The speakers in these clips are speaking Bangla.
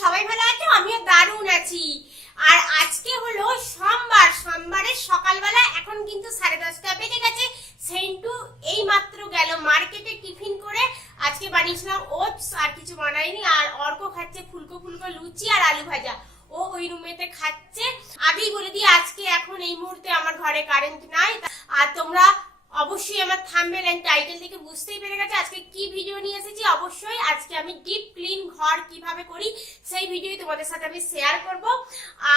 সবাই ভালো আছো? আমিও দারুণ আছি। আর আজকে হলো সোমবার, সোমবারের সকালবেলা এখন কিন্তু 10:30 বেজে গেছে। সেন্টু এই মাত্র গেল মার্কেটে টিফিন করে। আজকে বানিয়েছিলাম ওটস, আর কিছু বানাইনি। আর অর্ক খাচ্ছে ফুলকো ফুলকো লুচি আর আলু ভাজা, ও ওই রুমেতে খাচ্ছে। আগেই বলে দিই আজকে এখন এই মুহূর্তে আমার ঘরে কারেন্ট নাই। আর তোমরা অবশ্যই আমার থাম্বনেল এন্ড টাইটেল থেকে বুঝতেই পেরে গেছে আজকে কি ভিডিও নিয়ে এসেছি। অবশ্যই আজকে আমি ডিপ ক্লিন ঘর কিভাবে করি সেই ভিডিওই তোমাদের সাথে আমি শেয়ার করব।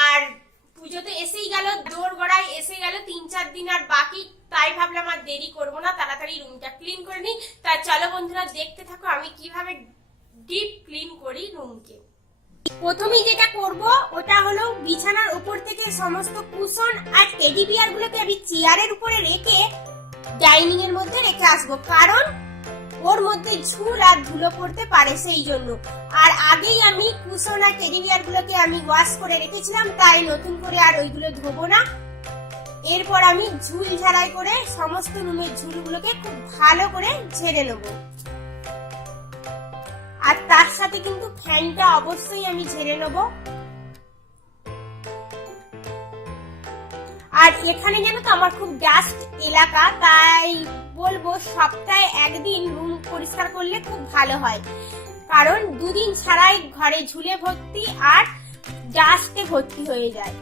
আর পুজো তো এসেই গেল, দোর গড়ায় এসে গেল 3-4 দিন আর বাকি, তাই ভাবলাম আর দেরি করব না, তাড়াতাড়ি রুমটা ক্লিন করে নিই। তাই চলো বন্ধুরা দেখতে থাকো আমি কিভাবে ডিপ ক্লিন করি রুমকে। প্রথমেই যেটা করব ওটা হলো বিছানার উপর থেকে সমস্ত কুশন আর টেডি বিয়ার গুলোকে আমি চেয়ারের উপরে রেখে ডাইনিং এর মধ্যে রেখে আসবো, কারণ ওর মধ্যে ঝুল আর ধুলো পড়তে পারে সেই জন্য। আর আগেই আমি কুশন আর টেডি বিয়ার গুলোকে আমি ওয়াশ করে রেখেছিলাম, তাই নতুন করে আর ওইগুলো ধোবো না। এরপর আমি ঝুল ঝাড়াই করে সমস্ত রুমের ঝুলগুলোকে খুব ভালো করে ঝেড়ে নেবো। আর তার সাথে কিন্তু ফ্যানটা অবশ্যই আমি ঝেড়ে নেবো। আর এখানে জানো তো আমার খুব ডাস্ট এলাকা, তাই বলবো সপ্তাহে একদিন রুম পরিষ্কার করলে খুব ভালো হয়, কারণ 2 দিন ছাড়াই ঘরে ঝুলে ভর্তি আর ডাস্টে ভর্তি হয়ে যায়।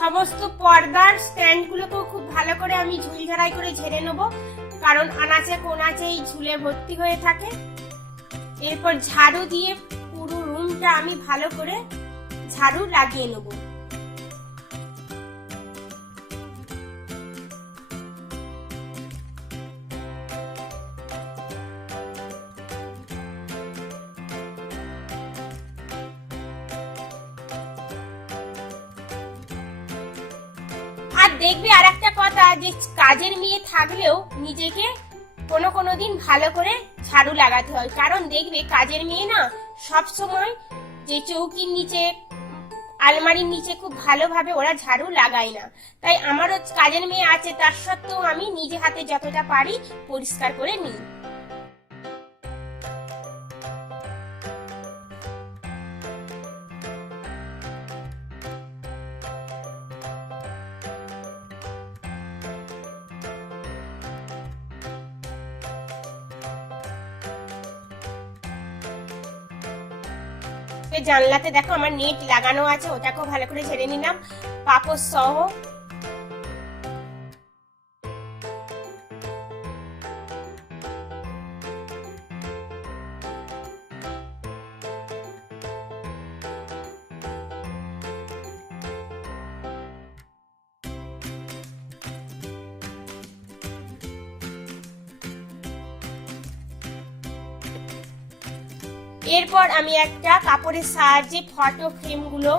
সমস্ত পর্দার স্ট্যান্ড গুলোকেও খুব ভালো করে আমি ঝুল ঝাড়াই করে ঝেড়ে নেব, কারণ আনাচে কোনাচেই ঝুলে ভর্তি হয়ে থাকে। এরপর ঝাড়ু দিয়ে পুরো রুমটা আমি ভালো করে ঝাড়ু লাগিয়ে নেব। আর দেখবে আর একটা কথা, যে কাজের মেয়ে থাকলেও নিজেকে কোনো দিন ভালো করে ঝাড়ু লাগাতে হয়, কারণ দেখবে কাজের মেয়ে না সব সময় যে চৌকির নিচে আলমারির নিচে খুব ভালোভাবে ওরা ঝাড়ু লাগায় না। তাই আমারও কাজের মেয়ে আছে, তার সত্ত্বেও আমি নিজে হাতে যতটা পারি পরিষ্কার করে নিই। জানলাতে দেখো আমার নেট লাগানো আছে, ওটাকেও ভালো করে ঝেড়ে নিলাম পাপোশ সহ। এরপর আমি একটা কাপড়ের সাহায্যে ফটো ফ্রেমগুলো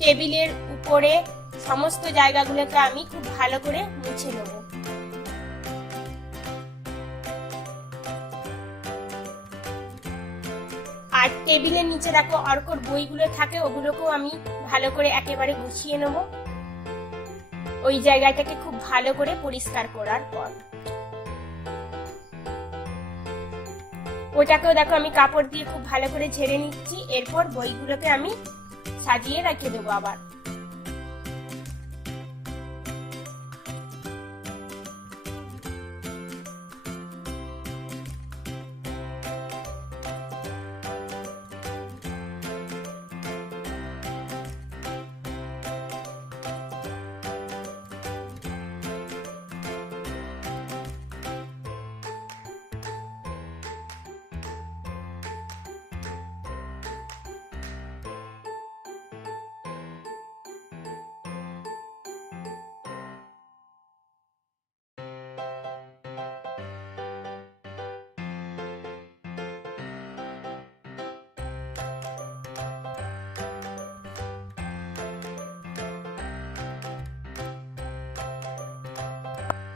টেবিলের উপরে সমস্ত জায়গাগুলোকে আমি খুব ভালো করে মুছে নেব। আর টেবিলের নিচে দেখো অর্কর বইগুলো থাকে, ওগুলোকেও আমি ভালো করে একেবারে গুছিয়ে নেব ওই জায়গাটাকে খুব ভালো করে পরিষ্কার করার পর। ওটাকেও দেখো আমি কাপড় দিয়ে খুব ভালো করে ঝেড়ে নিচ্ছি। এরপর বইগুলোকে আমি সাজিয়ে রেখে দেবো আবার।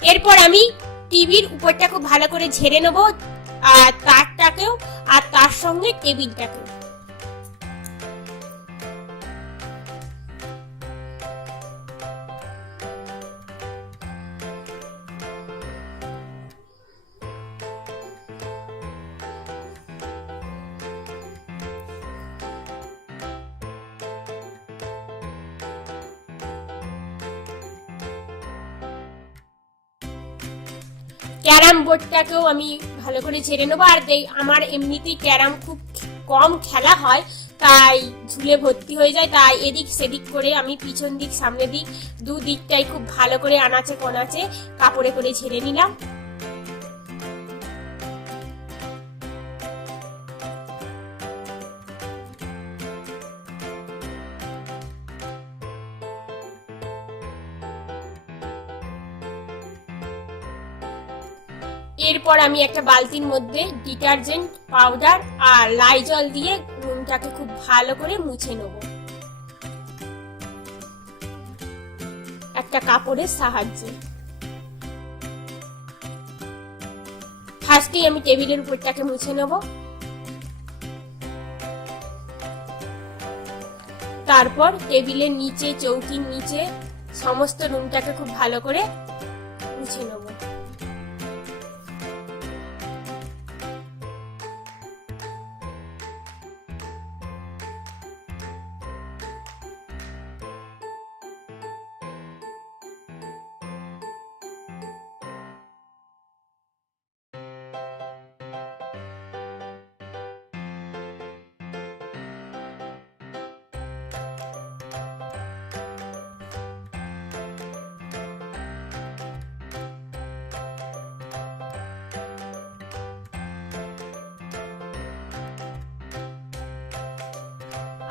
এরপর আমি টিভির উপরটা খুব ভালো করে ঝেড়ে নেবো, আর তারটাকেও, আর তার সঙ্গে টেবিলটাকেও। ক্যারাম বোর্ডটাকেও আমি ভালো করে ঝেড়ে নেবো। আর আমার এমনিতেই ক্যারাম খুব কম খেলা হয়, তাই ঝুলে ভর্তি হয়ে যায়, তাই এদিক সেদিক করে আমি পিছন দিক সামনে দিক দুদিকটাই খুব ভালো করে আনাচে কোনাচে কাপড়ে করে ঝেড়ে নিলাম। এরপর আমি একটা বালতির মধ্যে ডিটারজেন্ট পাউডার আর লাইজল দিয়ে রুমটাকে খুব ভালো করে মুছে নেব একটা কাপড়ের সাহায্যে। ফার্স্টেই আমি টেবিলের উপরটাকে মুছে নেব, তারপর টেবিলের নিচে, চৌকির নিচে সমস্ত রুমটাকে খুব ভালো করে মুছে নেব।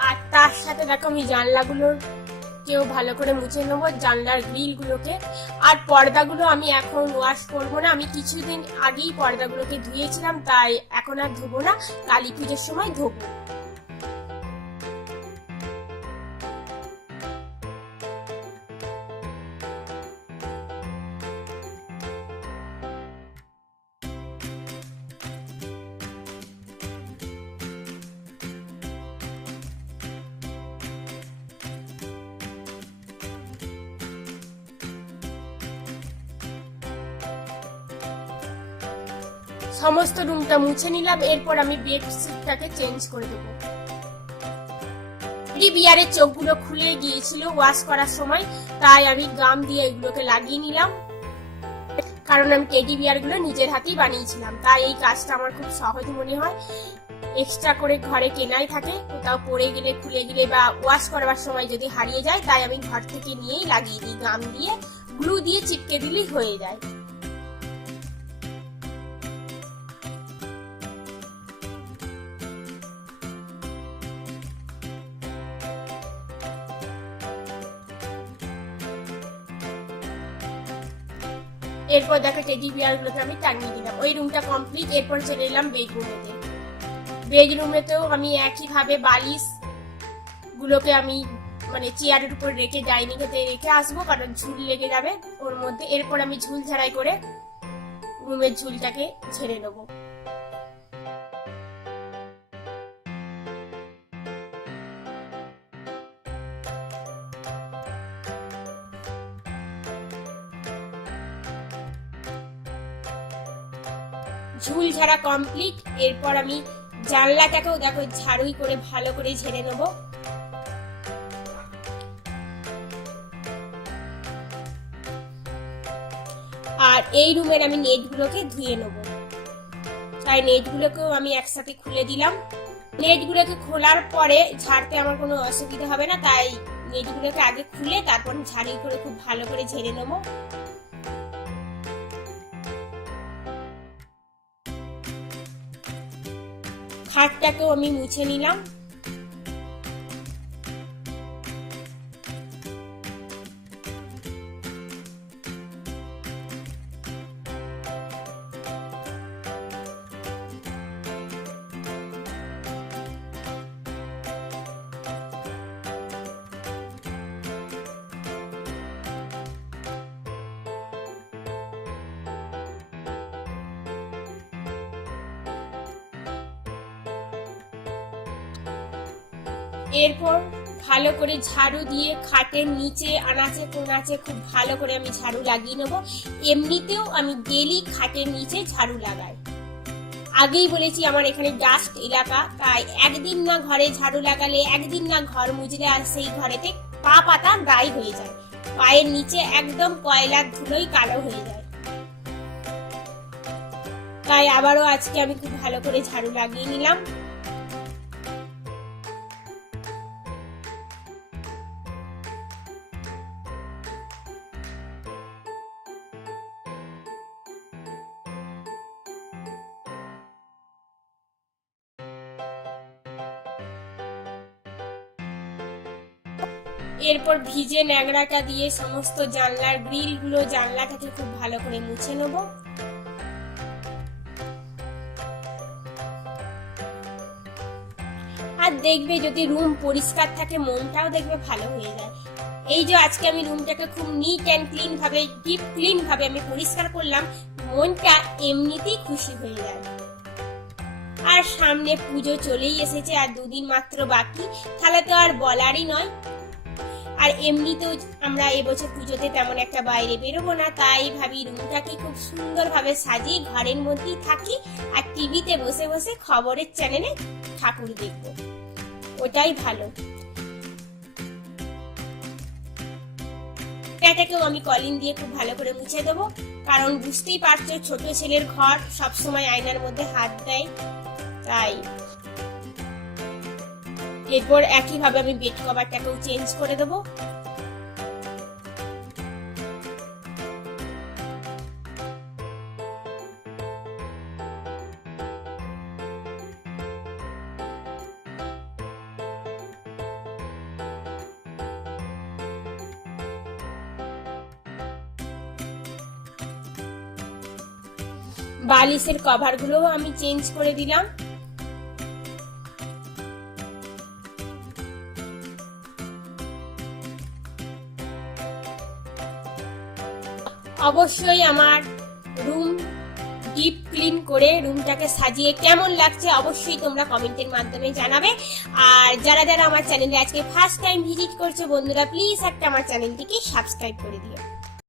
আর তার সাথে দেখো আমি জানলাগুলোর কেউ ভালো করে মুছে নেবো, জানলার গ্রিল গুলোকে। আর পর্দাগুলো আমি এখন ওয়াশ করবো না, আমি কিছুদিন আগেই পর্দাগুলোকে ধুয়েছিলাম, তাই এখন আর ধোবো না, কালী পুজোর সময় ধোবো। সমস্ত রুমটা মুছে নিলাম। এরপর আমি বেডশিটটাকে চেঞ্জ করে দেবো। টেডি বিয়ারের চোখগুলো খুলে গিয়েছিল ওয়াশ করার সময়, তাই আমি গাম দিয়ে এগুলোকে লাগিয়ে নিলাম, কারণ আমি টেডি বিয়ারগুলো নিজের হাতেই বানিয়েছিলাম, তাই এই কাজটা আমার খুব সহজ মনে হয়। এক্সট্রা করে ঘরে কেনাই থাকে, কোথাও পড়ে গেলে, খুলে গেলে বা ওয়াশ করবার সময় যদি হারিয়ে যায়, তাই আমি ঘর থেকে নিয়েই লাগিয়ে দিই, গাম দিয়ে গ্লু দিয়ে চিপকে দিলেই হয়ে যায়। এরপর দেখো টেডি বিয়ার গুলোকে আমি টাঙিয়ে দিলাম। ওই রুমটা কমপ্লিট। এরপর চলে এলাম বেডরুমেতে। বেডরুমেতেও আমি একইভাবে বালিশ গুলোকে আমি চেয়ারের উপর রেখে ডাইনিংতে রেখে আসবো, কারণ ঝুল লেগে যাবে ওর মধ্যে। এরপর আমি ঝুল ঝাড়াই করে রুমের ঝুলটাকে ঝেড়ে নেবো। ঝুল ঝাড়া কমপ্লিট। এরপর আমি জানলাটাকেও দেখো ঝাড়ুই করে ভালো করে ঝেড়ে নেবো। আর এই রুমের আমি নেটগুলোকে ধুয়ে নেবো, তাই নেটগুলোকেও আমি একসাথে খুলে দিলাম। নেটগুলোকে খোলার পরে ঝাড়তে আমার কোনো অসুবিধা হবে না, তাই নেটগুলোকে আগে খুলে তারপর ঝাড়ি করে খুব ভালো করে ঝেড়ে নেবো। খাটটাকেও আমি মুছে নিলাম। এরপর ভালো করে ঝাড়ু দিয়ে খাটের নিচে আনাচে কোনাচে খুব ভালো করে আমি ঝাড়ু লাগিয়ে নেবো। এমনিতেও আমি ডেলি খাটের নিচে ঝাড়ু লাগাই। আগেই বলেছি আমার এখানে ডাস্ট এলাকা, তাই একদিন না ঘরে ঝাড়ু লাগালে, একদিন না ঘর মুছলে আর সেই ঘরেতে পা পাতা ড্রাই হয়ে যায়, পায়ের নিচে একদম কয়লার ধুলোই কালো হয়ে যায়। তাই আবারও আজকে আমি খুব ভালো করে ঝাড়ু লাগিয়ে নিলাম। এরপর ভিজে ন্যাংরাটা দিয়ে সমস্ত জানলার গ্রিলগুলো, জানলাটাকে খুব ভালো করে মুছে নেব। আর দেখবে যদি রুম পরিষ্কার থাকে মনটাও দেখবে ভালো হয়ে যায়। এই যে আজকে আমি রুমটাকে খুব নিট অ্যান্ড ক্লিন ভাবে, ডিপ ক্লিন ভাবে আমি পরিষ্কার করলাম, মনটা এমনিতেই খুশি হয়ে যায়। আর সামনে পুজো চলেই এসেছে, আর 2 দিন মাত্র বাকি, তাহলে তো আর বলারই নয়। আর এমনিতেও আমরা এবছর পুজোতে তেমন একটা বাইরে বেরোবো না, তাই ভাবি রুমটাকে খুব সুন্দরভাবে সাজিয়ে ঘরের মধ্যেই থাকি আর টিভিতে বসে বসে খবরের চ্যানেলে ঠাকুর দেখবো, ওটাই ভালো। এটাকেও আমি কলিং দিয়ে খুব ভালো করে মুছে দেবো, কারণ বুঝতেই পারছো ছোট ছেলের ঘর সবসময় আয়নার মধ্যে হাত দেয়, তাই। এরপর একইভাবে আমি বেড কভারটাকেও চেঞ্জ করে দেবো। বালিশের কভারগুলোও আমি চেঞ্জ করে দিলাম। অবশ্যই আমার রুম ডিপ ক্লিন করে রুমটাকে সাজিয়ে কেমন লাগছে অবশ্যই তোমরা কমেন্টের মাধ্যমে জানাবে। আর যারা যারা আমার চ্যানেলে আজকে ফার্স্ট টাইম ভিজিট করছো বন্ধুরা, প্লিজ একটা আমার চ্যানেলটিকে সাবস্ক্রাইব করে দিও।